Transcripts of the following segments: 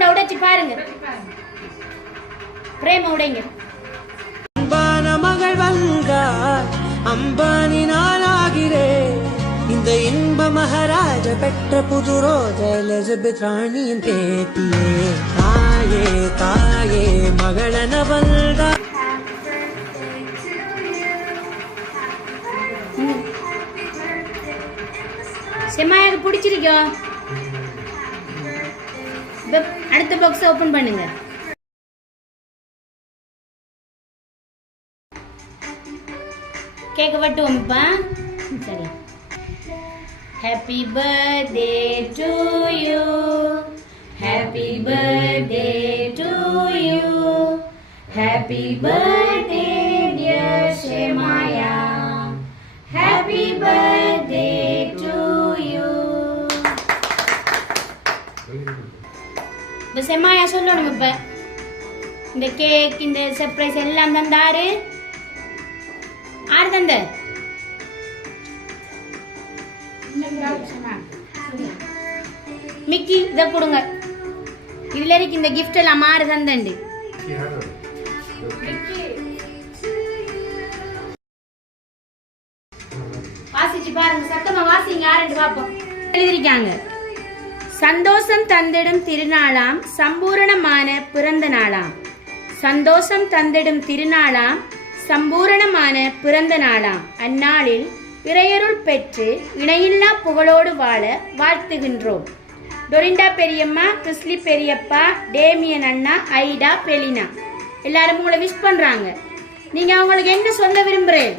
ஒவ்வொன்றா உடைச்சு பாருங்க. பிரேம உடைங்க. அன்பான மகள் வந்தார், அம்பானி நாளாகிறேன். இந்த இன்ப மகாராஜ பெற்ற புது ரோஜ எலிசபெத் ராணியின் பேத்தியே. தாயே தாயே மகளன வந்தார். செம்மாயாக்கு பிடிச்சிருக்கோ? அடுத்த பாக்ஸ் ஓபன் பண்ணுங்க. கேக்க வெட்டுவோம்ப்பா. சரி. Happy birthday to you. Happy birthday to you. Happy birthday dear Shemaya. Happy birthday to you. இந்த செம்மாயா சொல்லணும். இப்ப இந்த கேக் இந்த சர்ப்ரைஸ் எல்லாம் தந்தாரு. ஆறு தந்த மிக்கி இத கொடுங்க. இதுல இருக்கு இந்த கிஃப்ட் எல்லாம் ஆறு தந்தண்டு. வாசிச்சு பாருங்க, சத்தமா வாசிங்க. ஆரண்டு பாப்போம். எழுதிருக்காங்க. சந்தோஷம் தந்திடும் திருநாளாம், சம்பூரணமான பிறந்த நாளாம். சந்தோஷம் தந்திடும் திருநாளாம், சம்பூரணமான பிறந்த நாளாம். அந்நாளில் இறையருள் பெற்று இணையில்லா புகழோடு வாழ வாழ்த்துகின்றோம். டொரிண்டா பெரியம்மா, கிறிஸ்லி பெரியப்பா, டேமியன் அண்ணா, ஐடா, பெலினா எல்லாரும் உங்களை விஷ் பண்றாங்க. நீங்க அவங்களுக்கு என்ன சொல்ல விரும்புறேன்?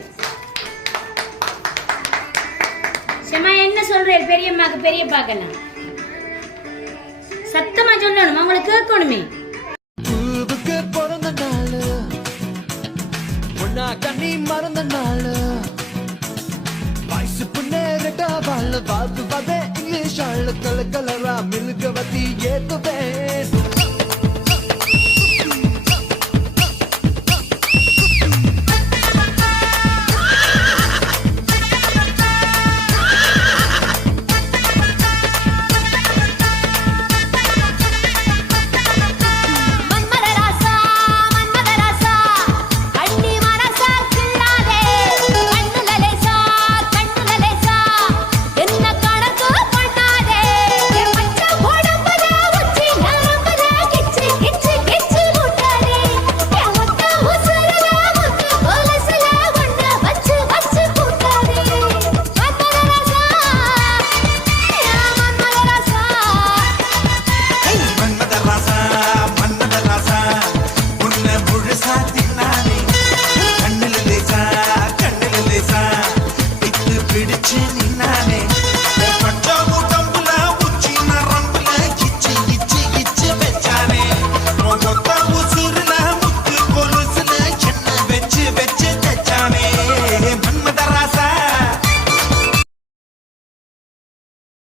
செம்மா என்ன சொல்றேன்? பெரியம்மாக்கு பெரியப்பாக்கெல்லாம் சத்தமா சொல்லணும், அவங்களுக்கு கேட்கணுமே. பிறந்த நாள் ஒன்னா கண்ணி மறந்த நாள். வயசு புண்ணேரட்டா வாழ வாழ்த்துவதே இங்கிலீஷ் ஆள். கலர் கலரா மில்கவதி ஏத்துவேன். பிடிச்சு